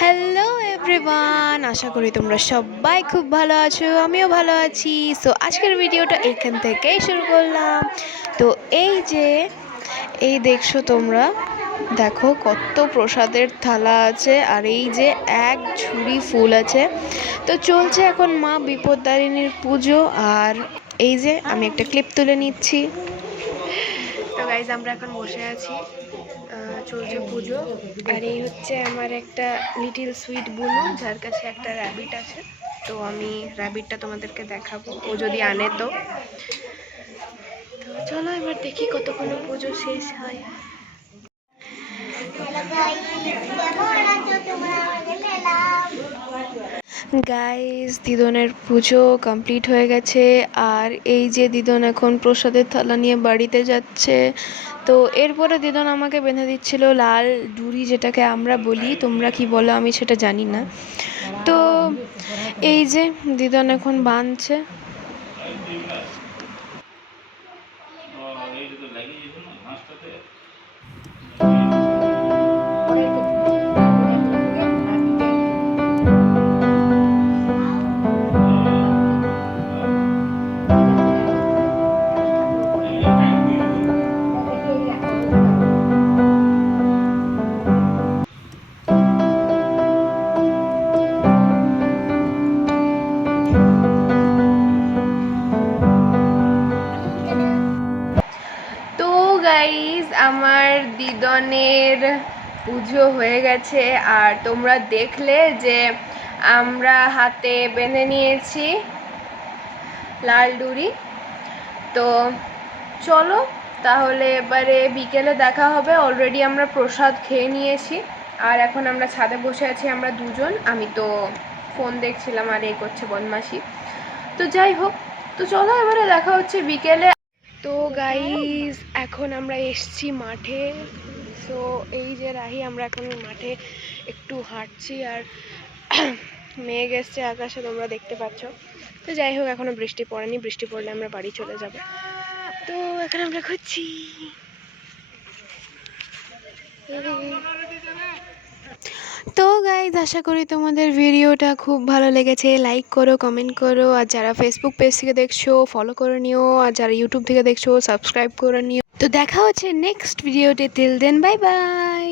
Hello everyone, আশা করি তোমরা সবাই খুব ভালো আছো, আমিও ভালো আছি। সো আজকের ভিডিওটা এখান থেকেই শুরু করলাম। তো এই দেখছো তোমরা, দেখো কত প্রসাদের থালা আছে, আর এই যে এক ঝুড়ি ফুল আছে। তো চলছে এখন মা বিপদদারিণীর পুজো, আর এই যে আমি একটা ক্লিপ তুলে নিচ্ছি। তো গাইজ আমরা এখন বসে আছি, চলছে পুজো। আর এই হচ্ছে আমার একটা লিটিল সুইট বুনু, যার কাছে একটা র্যাবিট আছে। তো আমি র্যাবিটটা তোমাদেরকে দেখাবো, ও যদি আনে তো। চলো এবার দেখি কতক্ষণ পুজো শেষ হয়। গাইস, দিদনের পুজো কমপ্লিট হয়ে গেছে, আর এই যে দিদন এখন প্রসাদের থালা নিয়ে বাড়িতে যাচ্ছে। তো এরপরে দিদন আমাকে বেঁধে দিচ্ছিল লাল ডুরি, যেটাকে আমরা বলি, তোমরা কি বলো আমি সেটা জানি না। তো এই যে দিদন এখন বাঁধছে। তো গাইজ, আমার দিদনের পুজো হয়ে গেছে, আর তোমরা দেখলে যে আমরা হাতে বেঁধে নিয়েছি লাল ডুরি। তো চলো তাহলে এবারে বিকেলে দেখা হবে। অলরেডি আমরা প্রসাদ খেয়ে নিয়েছি, আর এখন আমরা ছাদে বসে আছি আমরা দুজন। আমি তো ফোন দেখছিলাম আর এই করছে বদমাশি। তো যাই হোক, তো চলো এবারে দেখা হচ্ছে বিকেলে। তো গাইজ, এখন আমরা এসছি মাঠে। সো এই যে রাহি, আমরা এখন মাঠে একটু হাঁটছি, আর মেঘ এসছে আকাশে, তোমরা দেখতে পাচ্ছ। তো যাই হোক, এখনো বৃষ্টি পড়েনি, বৃষ্টি পড়লে আমরা বাড়ি চলে যাব। তো এখন আমরা খুঁজছি। তো গাইজ, আশা করি তোমাদের ভিডিওটা খুব ভালো লেগেছে। লাইক করো, কমেন্ট করো, আর যারা ফেসবুক পেজ থেকে দেখছো ফলো করে নিও, আর যারা ইউটিউব থেকে দেখছো সাবস্ক্রাইব করে নিও। তো দেখা হচ্ছে নেক্সট ভিডিওতে। Till then, bye by.